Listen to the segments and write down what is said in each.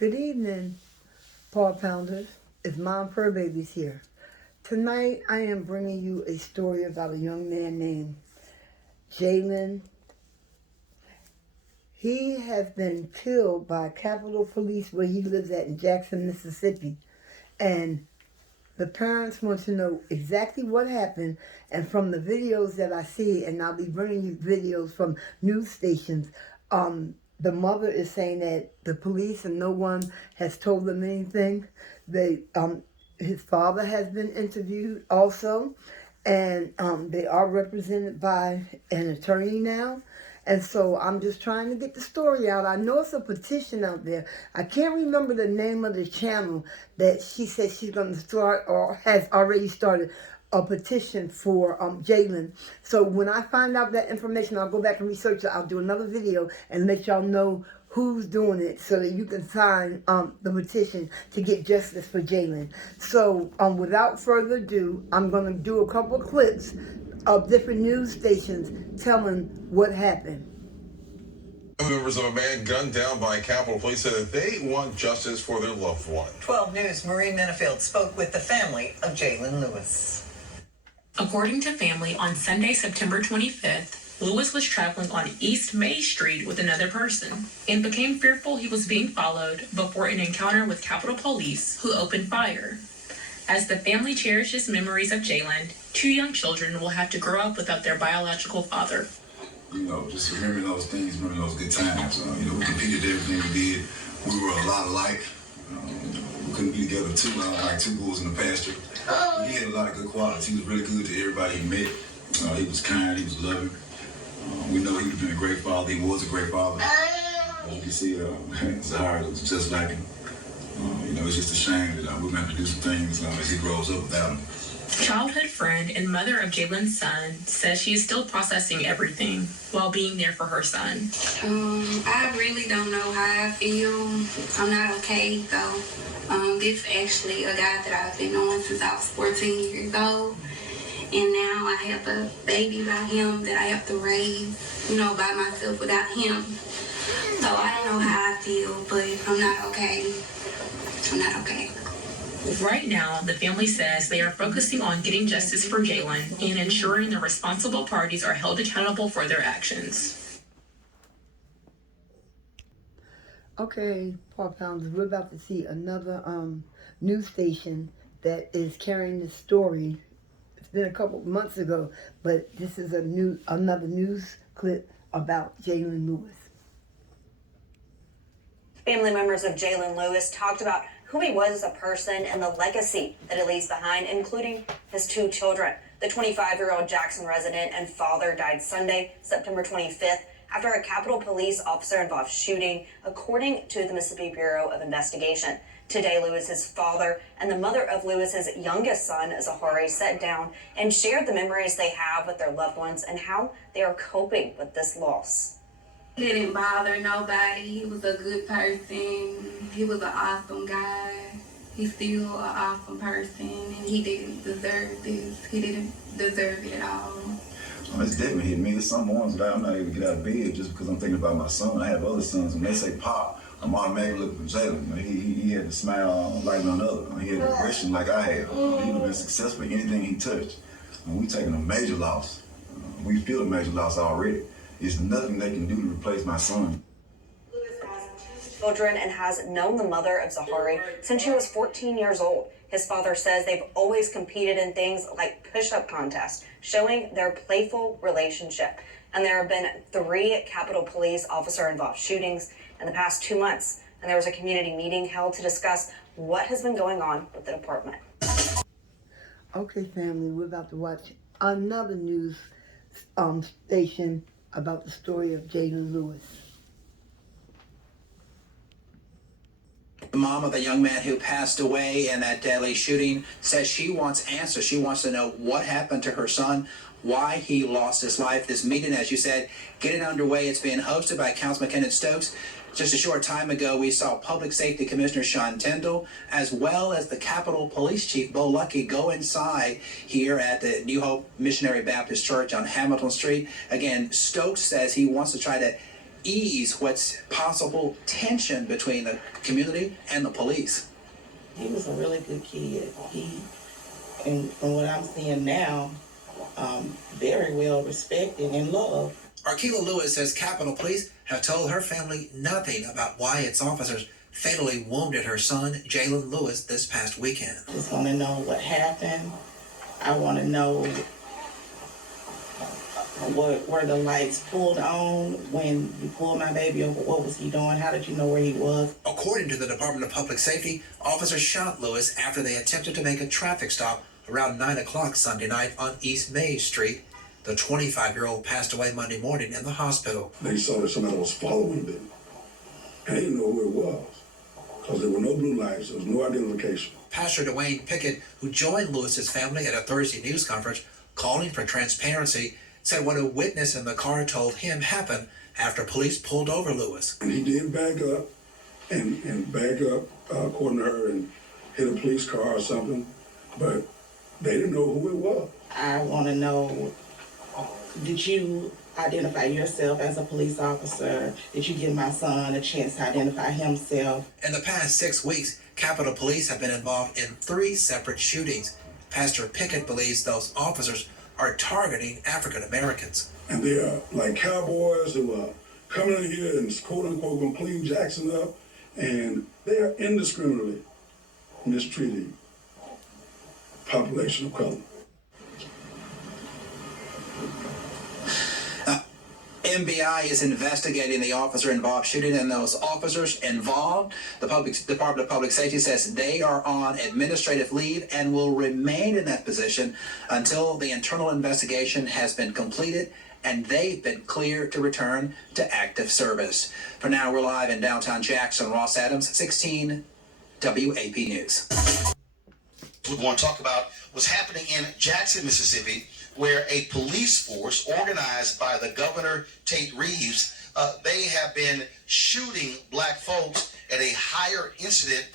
Good evening, Paw Pounders. It's Mom Fur Babies here. Tonight I am bringing you a story about a young man named Jaylen. He has been killed by Capitol Police where he lives at in Jackson, Mississippi. And the parents want to know exactly what happened. And from the videos that I see, and I'll be bringing you videos from news stations, the mother is saying that the police and no one has told them anything. His father has been interviewed also, and they are represented by an attorney now. And so I'm just trying to get the story out. I know it's a petition out there. I can't remember the name of the channel that she said she's going to start or has already started a petition for Jaylen. So when I find out that information, I'll go back and research it. I'll do another video and let y'all know who's doing it so that you can sign the petition to get justice for Jaylen. So without further ado, I'm going to do a couple of clips of different news stations telling what happened. Members of a man gunned down by Capitol Police said that they want justice for their loved one. 12 News' Marie Menefield spoke with the family of Jaylen Lewis. According to family, on Sunday, September 25th, Lewis was traveling on East May Street with another person and became fearful he was being followed before an encounter with Capitol Police, who opened fire. As the family cherishes memories of Jaylen, 2 young children will have to grow up without their biological father. You know, just remembering those things, remembering those good times. We competed everything we did. We were a lot alike. We couldn't be together too long, like 2 bulls in the pasture. He had a lot of good qualities. He was really good to everybody he met. He was kind, he was loving. We know he was been a great father. He was a great father. As you can see, Zahara looks just like him. It's just a shame that we're going to have to do some things as he grows up without him. Childhood friend and mother of Jaylen's son says she is still processing everything while being there for her son. I really don't know how I feel. I'm not okay, though. This is actually a guy that I've been knowing since I was 14 years old. And now I have a baby by him that I have to raise, by myself without him. So I don't know how I feel, but I'm not okay. I'm not okay. Right now, the family says they are focusing on getting justice for Jaylen and ensuring the responsible parties are held accountable for their actions. Okay, Paw Pounders, we're about to see another news station that is carrying this story. It's been a couple months ago, but this is another news clip about Jaylen Lewis. Family members of Jaylen Lewis talked about who he was as a person and the legacy that he leaves behind, including his 2 children. The 25-year-old Jackson resident and father died Sunday, September 25th, after a Capitol Police officer-involved shooting, according to the Mississippi Bureau of Investigation. Today, Lewis's father and the mother of Lewis's youngest son, Zahari, sat down and shared the memories they have with their loved ones and how they are coping with this loss. He didn't bother nobody. He was a good person. He was an awesome guy. He's still an awesome person, and he didn't deserve this. He didn't deserve it at all. It's definitely hit me. There's some mornings that I'm not able to get out of bed just because I'm thinking about my son. I have other sons, and they say Pop, I'm automatically looking for Jaylen. He had the smile like none other. He had the aggression like I had. He would have been successful in anything he touched. We've taken a major loss. We feel a major loss already. There's nothing they can do to replace my son. Lewis has 2 children and has known the mother of Zahari since she was 14 years old. His father says they've always competed in things like push-up contests, showing their playful relationship. And there have been 3 Capitol Police officer-involved shootings in the past 2 months. And there was a community meeting held to discuss what has been going on with the department. Okay, family, we're about to watch another news station about the story of Jaylen Lewis. The mom of the young man who passed away in that deadly shooting says she wants answers. She wants to know what happened to her son, why he lost his life. This meeting, as you said, getting underway. It's being hosted by Councilman Kenneth Stokes. Just a short time ago, we saw Public Safety Commissioner Sean Tyndall, as well as the Capitol Police Chief, Bo Luckey, go inside here at the New Hope Missionary Baptist Church on Hamilton Street. Again, Stokes says he wants to try to ease what's possible tension between the community and the police. He was a really good kid. And from what I'm seeing now, very well respected and loved. Arkila Lewis says Capitol Police have told her family nothing about why its officers fatally wounded her son, Jaylen Lewis, this past weekend. Just want to know what happened. I want to know were the lights pulled on when you pulled my baby over? What was he doing? How did you know where he was? According to the Department of Public Safety, officers shot Lewis after they attempted to make a traffic stop around 9 o'clock Sunday night on East May Street. The 25-year-old passed away Monday morning in the hospital. They saw that somebody was following them. And they didn't know who it was because there were no blue lights. There was no identification. Pastor Dwayne Pickett, who joined Lewis's family at a Thursday news conference calling for transparency, said what a witness in the car told him happened after police pulled over Lewis. And he did back up and back up, according to her, and hit a police car or something. But they didn't know who it was. I want to know, did you identify yourself as a police officer? Did you give my son a chance to identify himself? In the past 6 weeks, Capitol Police have been involved in 3 separate shootings. Pastor Pickett believes those officers are targeting African Americans. And they are like cowboys who are coming in here and quote-unquote going to clean Jackson up, and they are indiscriminately mistreating population of color. MBI is investigating the officer-involved shooting, and those officers involved, the Department of Public Safety says they are on administrative leave and will remain in that position until the internal investigation has been completed and they've been cleared to return to active service. For now, we're live in downtown Jackson. Ross Adams, 16 WAP News. We want to talk about what's happening in Jackson, Mississippi, where a police force organized by the governor, Tate Reeves, they have been shooting black folks at a higher incident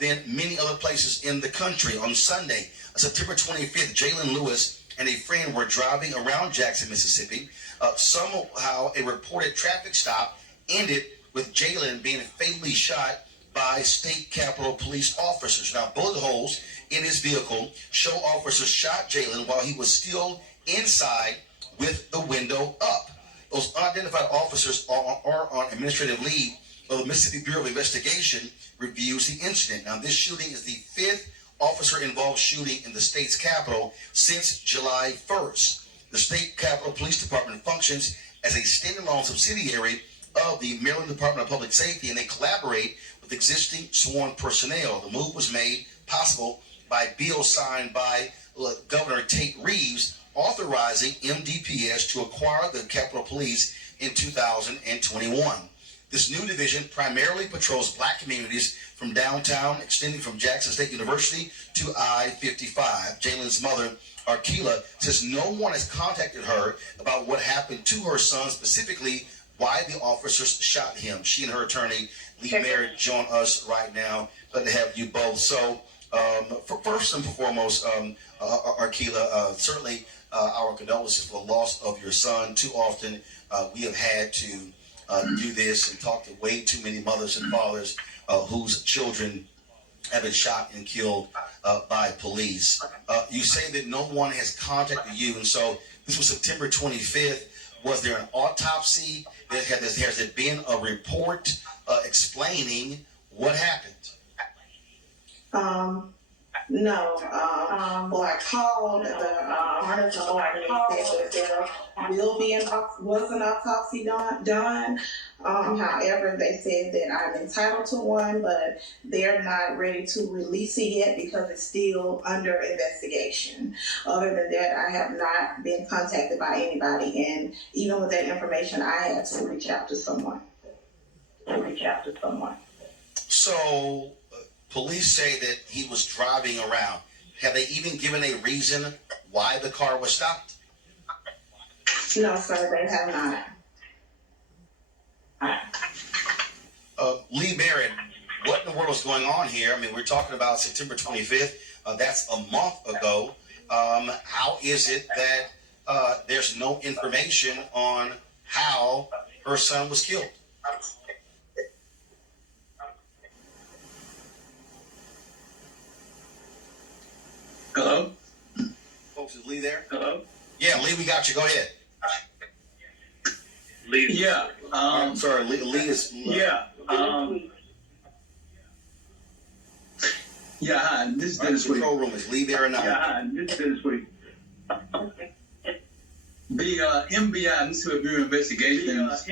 than many other places in the country. On Sunday, September 25th, Jaylen Lewis and a friend were driving around Jackson, Mississippi. Somehow a reported traffic stop ended with Jaylen being fatally shot by state Capitol Police officers. Now, bullet holes in his vehicle show officers shot Jaylen while he was still inside with the window up. Those unidentified officers are on administrative leave while the Mississippi Bureau of Investigation reviews the incident. Now, this shooting is the 5th officer-involved shooting in the state's capital since July 1st. The state Capitol Police Department functions as a standalone subsidiary of the Maryland Department of Public Safety, and they collaborate with existing sworn personnel. The move was made possible by a bill signed by Governor Tate Reeves authorizing MDPS to acquire the Capitol Police in 2021. This new division primarily patrols black communities from downtown, extending from Jackson State University to I-55. Jaylen's mother, Arkila, says no one has contacted her about what happened to her son, specifically why the officers shot him. She and her attorney, Lee Merritt, join us right now. Glad to have you both. So, first and foremost, Arkila, certainly our condolences for the loss of your son. Too often we have had to do this and talk to way too many mothers and fathers whose children have been shot and killed by police. You say that no one has contacted you, and so this was September 25th. Was there an autopsy? Has there been a report explaining what happened? No. Well, I called the Harness Department and said that there was an autopsy done. However, they said that I'm entitled to one, but they're not ready to release it yet because it's still under investigation. Other than that, I have not been contacted by anybody, and even with that information, I had to reach out to someone. So, police say that he was driving around. Have they even given a reason why the car was stopped? No, sir, they have not. Lee Merritt, what in the world is going on here? I mean, we're talking about September 25th. That's a month ago. How is it that there's no information on how her son was killed. Hello? Folks, is Lee there? Hello? Yeah, Lee, we got you. Go ahead. Lee. Yeah. I'm sorry, Lee is. Yeah. Yeah, hi. This is Dennis Week. Control room, is Lee there or not? Yeah, hi. This is Dennis Week. The MBI, Mississippi Bureau of Investigations,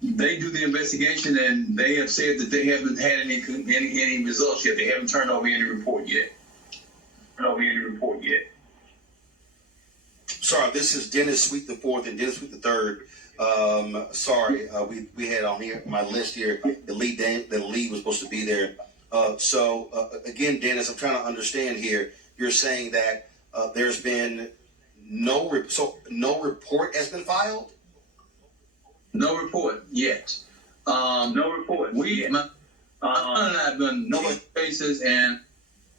they do the investigation, and they have said that they haven't had any results yet. They haven't turned over any report yet. Sorry, this is Dennis Sweet the Fourth and Dennis Sweet the Third. Sorry, we had on here my list here that Lee was supposed to be there. Again, Dennis, I'm trying to understand here. You're saying that there's been no report has been filed. No report yet. No report. My son and I have done numerous cases, and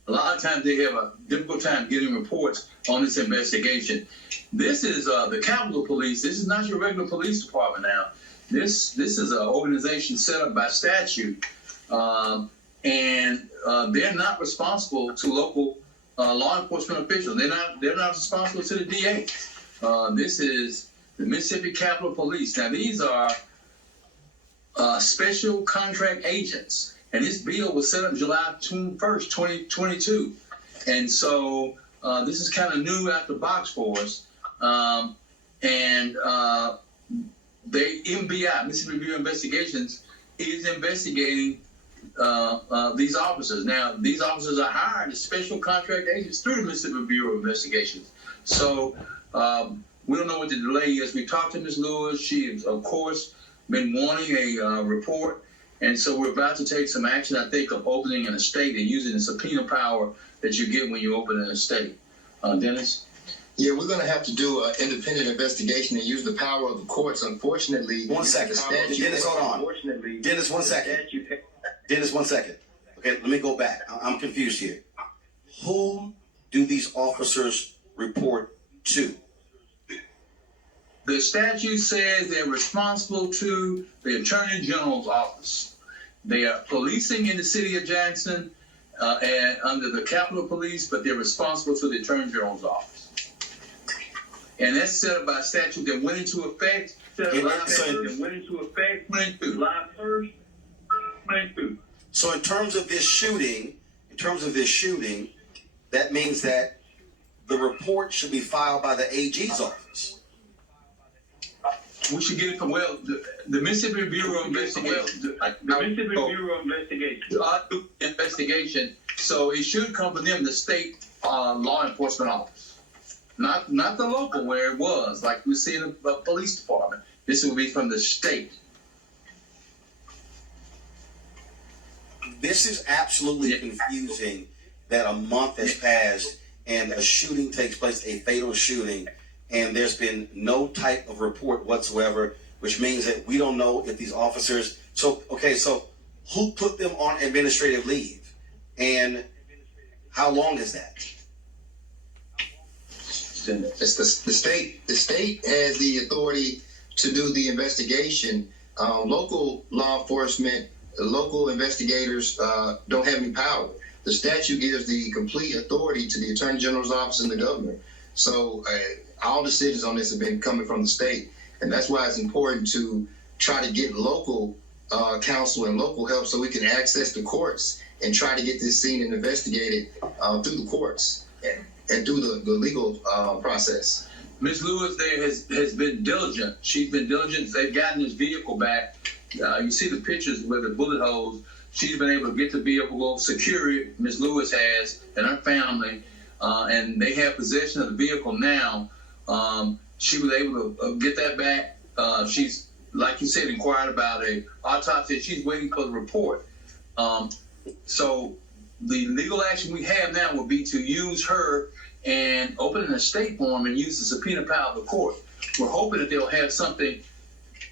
a lot of times they have a difficult time getting reports on this investigation. This is the Capitol Police. This is not your regular police department now. This is an organization set up by statute, and they're not responsible to local law enforcement officials. They're not responsible to the DA. This is the Mississippi Capitol Police. Now, these are special contract agents, and this bill was set up July 1st, 2022. And so this is kind of new out the box for us. The MBI, Mississippi Bureau of Investigations, is investigating these officers. Now, these officers are hired as special contract agents through the Mississippi Bureau of Investigations. So we don't know what the delay is. We talked to Ms. Lewis. She has, of course, been wanting a report. And so we're about to take some action, I think, of opening an estate and using the subpoena power that you get when you open an estate. Dennis? Yeah, we're going to have to do an independent investigation and use the power of the courts. Unfortunately, Dennis, hold on. Dennis, 1 second. Dennis, 1 second. Okay, let me go back. I'm confused here. Who do these officers report to? The statute says they're responsible to the Attorney General's office. They are policing in the city of Jackson and under the Capitol Police, but they're responsible to the Attorney General's office. And that's set up by statute that went into effect July 1st, 22. So in terms of this shooting, that means that the report should be filed by the AG's office. We should get it from the Mississippi Bureau of Investigation. Investigation. So it should come from them, the state law enforcement office, not the local where it was, like we see in the police department. This will be from the state. This is absolutely confusing that a month has passed and a shooting takes place, a fatal shooting, and there's been no type of report whatsoever, which means that we don't know if these officers. So who put them on administrative leave, and how long is that? It's the state. The state has the authority to do the investigation. Local law enforcement, local investigators don't have any power. The statute gives the complete authority to the Attorney General's office and the governor. So all decisions on this have been coming from the state. And that's why it's important to try to get local counsel and local help so we can access the courts and try to get this seen and investigated through the courts and through the legal process. Ms. Lewis there has been diligent. She's been diligent. They've gotten this vehicle back. You see the pictures with the bullet holes. She's been able to get the vehicle, secure it. Ms. Lewis has, and her family, and they have possession of the vehicle now. She was able to get that back. She's, like you said, inquired about a autopsy. She's waiting for the report. So the legal action we have now would be to use her and open an estate form and use the subpoena power of the court. We're hoping that they'll have something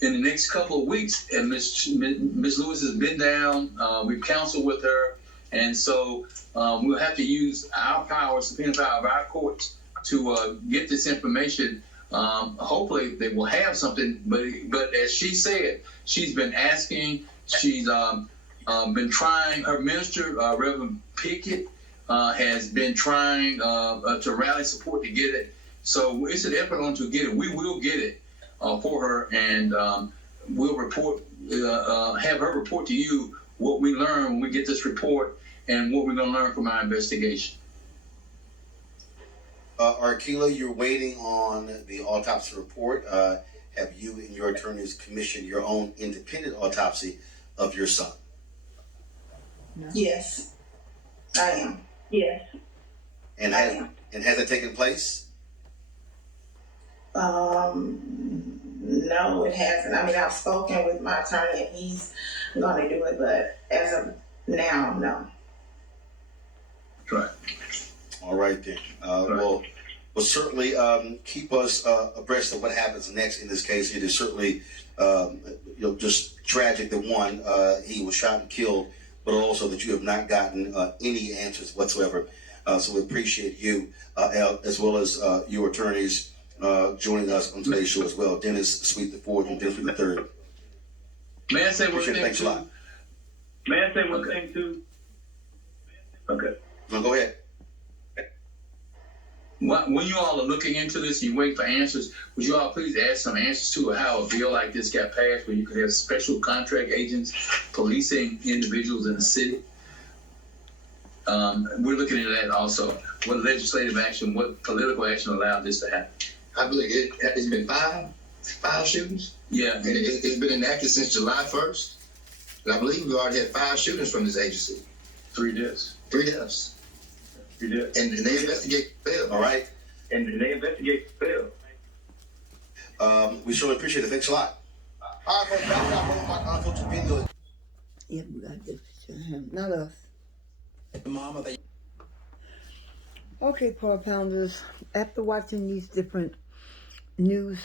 in the next couple of weeks. And Ms. Lewis has been down. We've counseled with her. And so we'll have to use our power, subpoena power of our courts to get this information Hopefully they will have something, but as she said, she's been asking, she's been trying, her minister, Reverend Pickett, has been trying to rally support to get it. So it's an effort on to get it. We will get it for her, and we'll report, have her report to you what we learn when we get this report and what we're going to learn from our investigation. Arkila, you're waiting on the autopsy report. Have you and your attorneys commissioned your own independent autopsy of your son? No. Yes, I am. Yes. And has it taken place? No, it hasn't. I mean, I've spoken with my attorney and he's going to do it, but as of now, no. Right. All right then. Well, certainly keep us abreast of what happens next in this case. It is certainly just tragic that one, he was shot and killed, but also that you have not gotten any answers whatsoever. So we appreciate you as well as your attorneys joining us on today's show as well. Dennis Sweet IV and Dennis Sweet III. May I say one thing Thanks a lot. May I say one thing too? Okay. No, go ahead. When you all are looking into this and you wait for answers, would you all please add some answers to how a bill like this got passed where you could have special contract agents policing individuals in the city? We're looking into that also. What legislative action, what political action allowed this to happen? I believe it's been five shootings. Yeah. And it's been enacted since July 1st. And I believe we already had 5 shootings from this agency. 3 deaths. 3 deaths. 3 deaths. And they investigate failed. All right. And they investigate failed. We surely appreciate it. Thanks a lot. All right, folks, back up on my video. Yeah, we got this picture of him, not us. The mom of the Okay, Paw Pounders, after watching these different news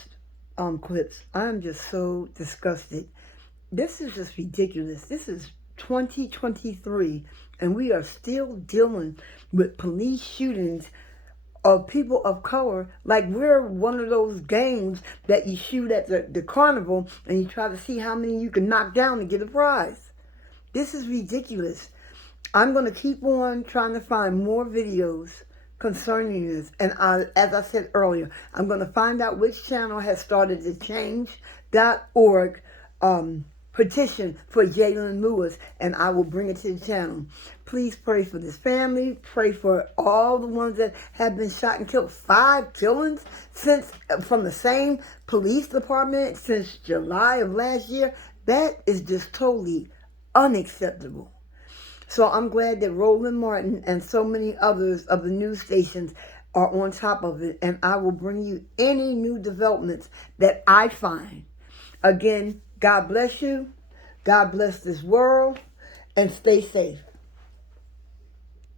clips, I'm just so disgusted. This is just ridiculous. This is 2023, and we are still dealing with police shootings of people of color like we're one of those games that you shoot at the carnival and you try to see how many you can knock down to get a prize. This is ridiculous. I'm going to keep on trying to find more videos concerning this. And as I said earlier, I'm going to find out which channel has started the change.org petition for Jaylen Lewis, and I will bring it to the channel. Please pray for this family. Pray for all the ones that have been shot and killed. 5 killings from the same police department since July of last year. That is just totally unacceptable. So I'm glad that Roland Martin and so many others of the news stations are on top of it, and I will bring you any new developments that I find. Again, God bless you, God bless this world, and stay safe.